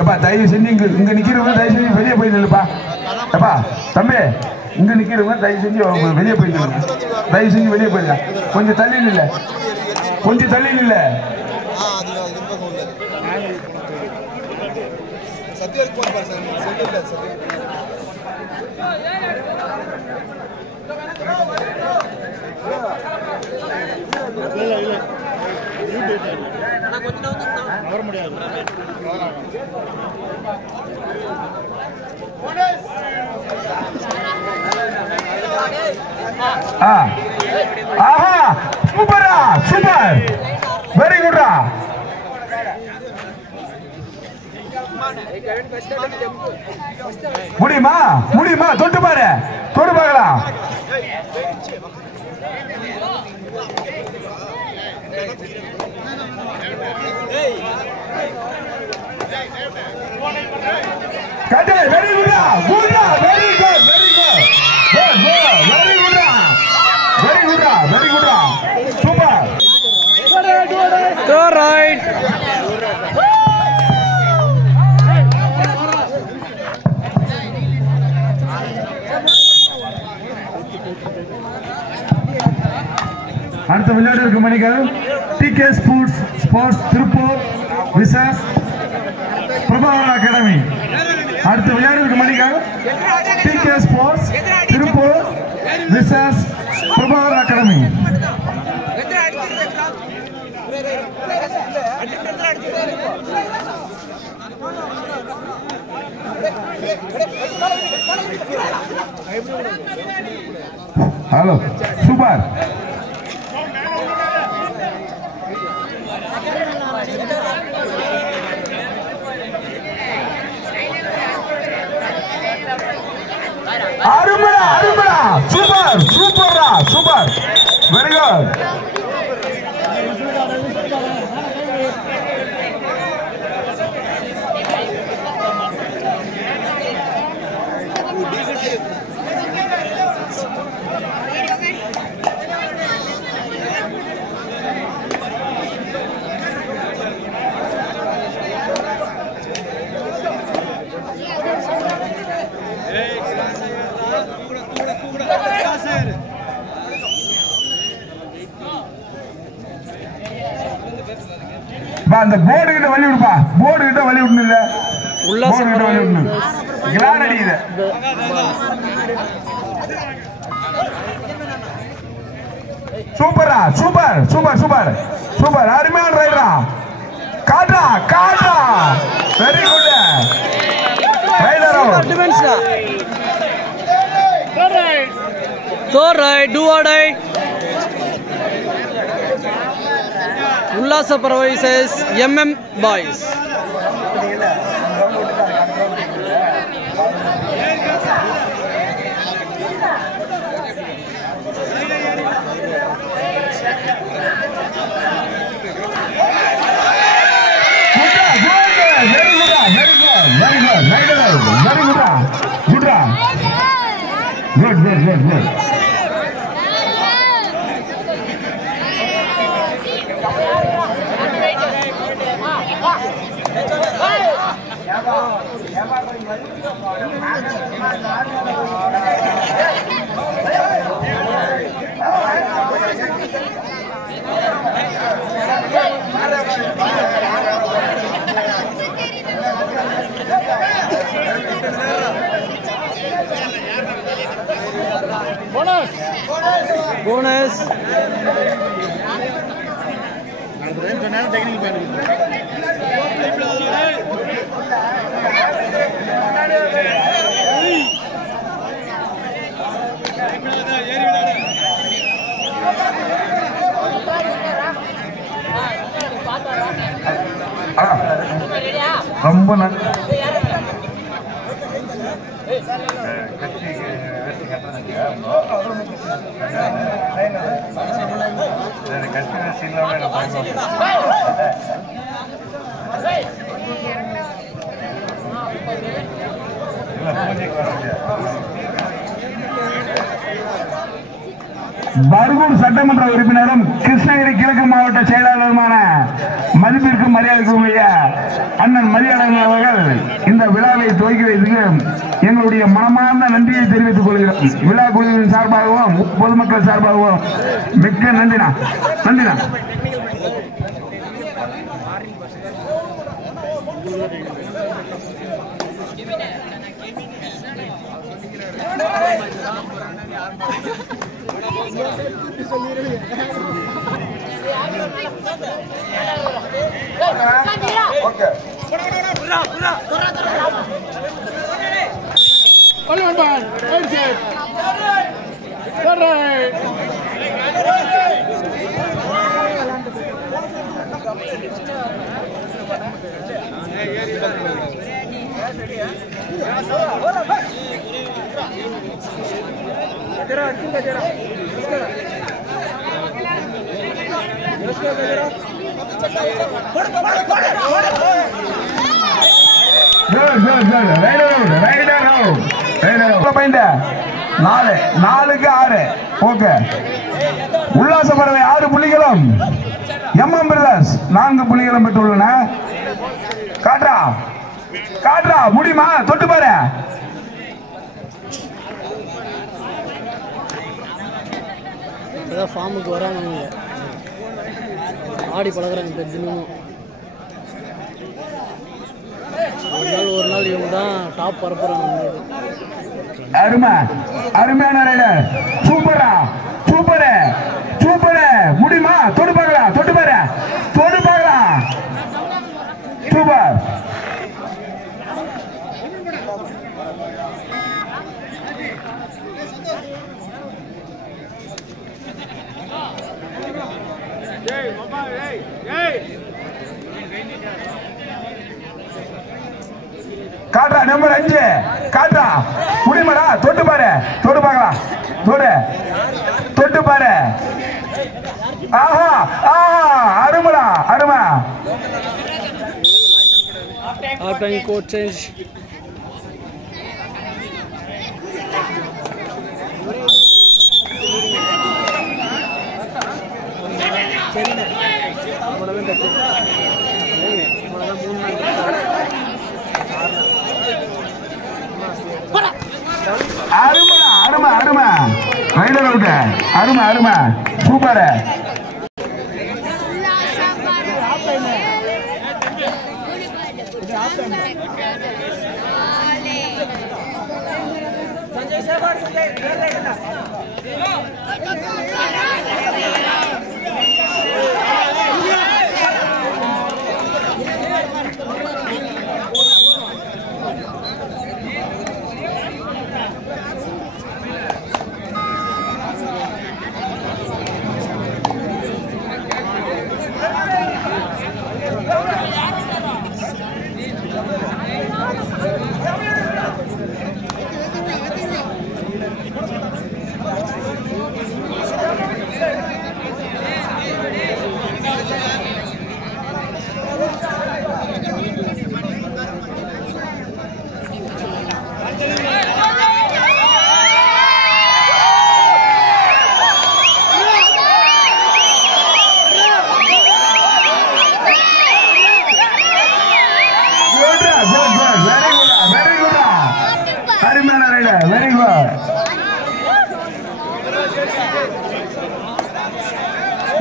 அப்பா தயவு செஞ்சு இங்க நிக்கிறவங்க தயவு செஞ்சு வெளியே போய் நில்லுப்பா. அப்பா தம்பி இங்க நிக்கிறவங்க தயவு செஞ்சு வெளியே போய் நில்லுங்க. தயவு செஞ்சு வெளியே போயிருங்க. கொஞ்சம் தள்ளி நில்ல, கொஞ்சம் தள்ளி நில்ல. ஆஹா சூப்பரா, சூப்பர், வெரி குட்ரா. முடியுமா முடியுமா? தொட்டு பாரு, தொட்டு பார்க்கலாம். கட்டு, வெரி குட்ரா, குட்ரா, very good, very good, good, good, very குட்ரா, வெரி குட்ரா, வெரி குட்ரா, சூப்பர். All right. அடுத்த விளையாட்டு இருக்கும் மணிகள் டிகே ஸ்போர்ட்ஸ் திருப்பூர் விசஸ் பிரபாகரன் அகாடமி. அடுத்த விளையாட்டு இருக்கும் மணிகள் டிகே ஸ்போர்ட்ஸ் திருப்பூர் விசஸ் பிரபாகரன் அகாடமி. Hello super. அருமடா அருமடா, சூப்பர் சூப்பர்ரா, சூப்பர், வெரி குட். அந்த போர்டு கிட்ட வழி விடுப்பா, போர்டு கிட்ட வழி விடணும். இல்ல போர்டு கிட்ட வழி விடணும். கிளான் அடிக்குது. சூப்பரா, சூப்பர் சூப்பர் சூப்பர் சூப்பர், அருமையான ரைடரா. காட்ரா காட்ரா, வெரி குட் ரைடரோ. All right, do or die. Ullasa Provises MM Boys. Good. Bonus. ரொம்ப நன்றி. பர்கூர் சட்டமன்ற உறுப்பினரும் கிருஷ்ணகிரி கிழக்கு மாவட்ட செயலாளருமான மதிப்பிற்கும் மரியாதைக்கும் அண்ணன் மரியாதை அவர்கள் இந்த விழாவை துவக்கி வைத்து எங்களுடைய மனமார்ந்த நன்றியை தெரிவித்துக் கொள்கிறோம். விழா குழுவின் சார்பாகவும் பொதுமக்கள் சார்பாகவும் மிக்க நன்றினா நன்றினா. உல்லாச பறவை 6 புள்ளிகளும் MM பிரதர்ஸ் 4 புள்ளிகளும் பெற்றுள்ளன. காட்ரா காட்ரா முடியுமா? தொட்டு பாரு. ஃபார்முக்கு வராங்க, ஆடி பழகிறாங்க. தினமும் ஒரு நாள் இவங்க தான் டாப் பரப்புறாங்க. அருமை அருமையான ரைடர். சூப்பரா சூப்பரு சூப்பரு. முடியுமா? தொட்டு பார்க்கலாம். தொட்டு பாரு. தொட்டு பார்க்கலாம். சூப்பர். காட்ரா நம்பர் 5 காட்ரா முடியுமாடா? தொட்டு பாரு. தொட்டு பார்க்கலாம். தொடு தொட்டு பாரு. ஆஹா ஆஹா அருமைடா அருமை. Code change. அருமை அருமை அருமை ரைடர் அவுட். அருமை அருமை சூப்பர்.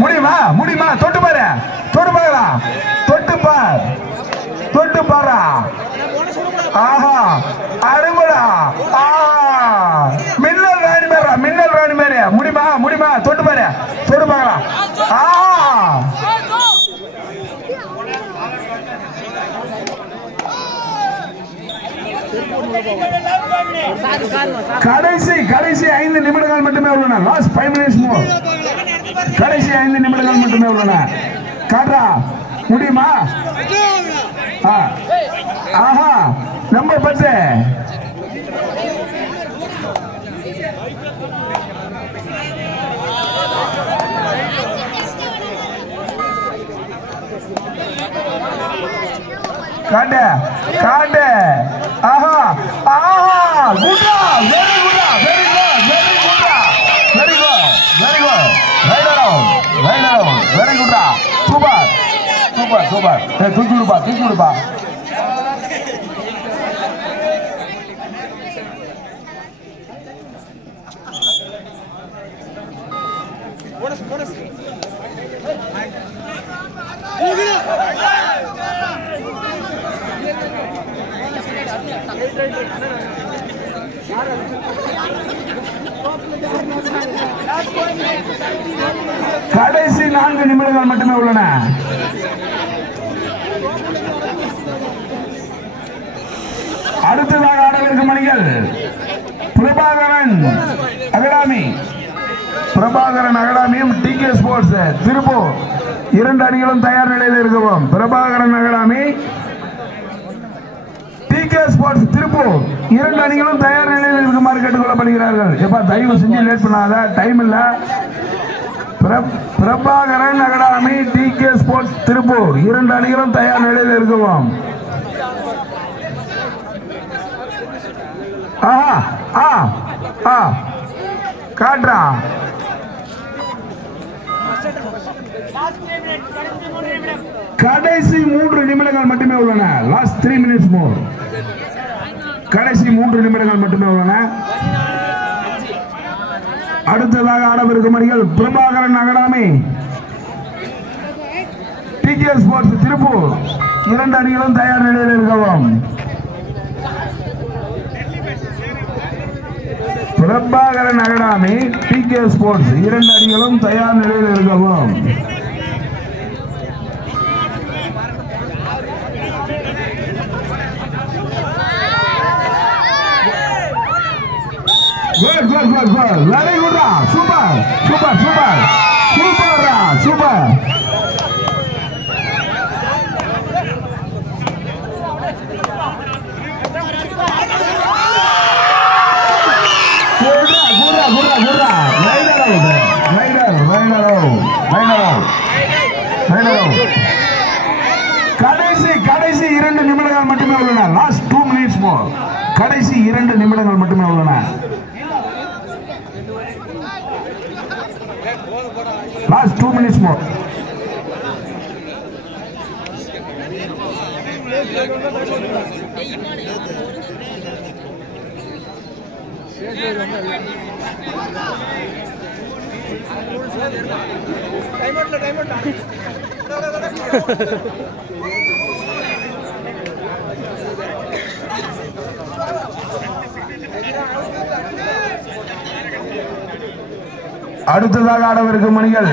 முடியுமா? முடியுமா? தொட்டு பாரு. தொட்டு பார்க்கலாம். தொட்டு பார். தொட்டு பாரா. ஆஹா அருமைடா. மின்னல் ராணி மேரா. மின்னல் ராணி மேரே. முடியுமா? முடியுமா? தொட்டு பாரு. தொட்டு பார்க்கலாம். கடைசி கடைசி 5 நிமிடங்கள் மட்டுமே உள்ளன. Last 5 minutes more. கடைசி 5 நிமிடங்கள் மட்டுமே உள்ளன. காட்ரா முடியுமா? ஆஹா நம்பர் 10. காட்டு காட்டு. ஆஹா ஆஹா தூக்கி விடுப்பா தூக்கி விடுப்பா. கடைசி 4 நிமிடங்கள் மட்டுமே உள்ளன. அடுத்ததாக ஆடவிருக்கும் அணிகள் பிரபாகரன் அகாடமி, பிரபாகரன் அகாடமியும் டிகே ஸ்போர்ட்ஸ் திருப்பூர். 2 அணிகளும் தயார் நிலையில் இருக்கவும். Prabhakaran academy, DK sports Tiruppur 2 அணிகளும் தயார் நிலையில் இருக்குமாறு கேட்டுக்கொள்ளப்படுகிறார்கள். எப்ப தயவு செஞ்சு லேட் பண்ணாத, டைம் இல்ல. Prabhakaran academy, DK sports Tiruppur 2 அணிகளும் தயார் நிலையில் இருக்கவும். காட்டுறா கடைசி 3 நிமிடங்கள் மட்டுமே உள்ளன. Last 3 minutes more. கடைசி 3 நிமிடங்கள் மட்டுமே உள்ளன. அடுத்ததாக ஆடவிருக்கும் அணிகள் Prabhakaran academy, DK sports Tiruppur 2 அணிகளும் தயார் நிலையில் இருக்கவும். பிரபாகரன் அகாடமி, டிகே ஸ்போர்ட்ஸ் 2 அணிகளும் தயார் நிலையில் இருக்கவும். Good. Very good. Super. கடைசி 2 நிமிடங்கள் மட்டுமே உள்ளன. Last 2 minutes more. கடைசி 2 நிமிடங்கள் மட்டுமே உள்ளன. Last 2 minutes more. அடுத்ததாக ஆடவிருக்கும் அணிகள்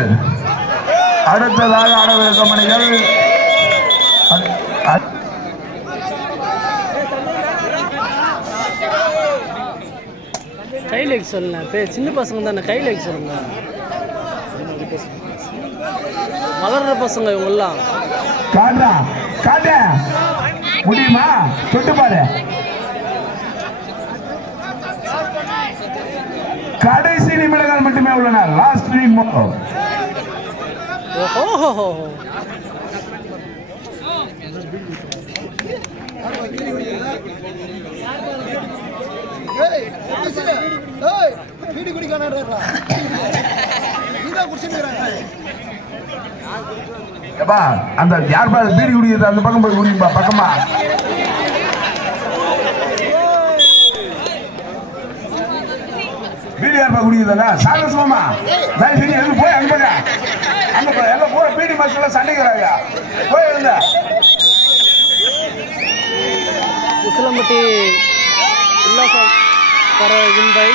கையில் வைக்க சொல்லுங்க. சின்ன பசங்க தானே, கையில் வைக்க சொல்லுங்க. வளர்ற பசங்க இவங்கெல்லாம். காட்ட முடியுமா? தொட்டு பாரு. கடைசி நிமிடங்கள் மட்டுமே உள்ளன. Last 3 more. அந்த யார் பீடி குடிக்கிறது அந்த பக்கம் போய் குடிப்பா. பக்கமா பீடி யார்பா குடிக்கிறதா? சாகசமா தயவு செஞ்சு போய் அனுப்புங்க. அங்க எல்லாம் பூரா பீடி மக்கள் சண்டைக்கிறாங்க. போய் இருந்த உசிலம்பட்டி உல்லாச பர வின் பை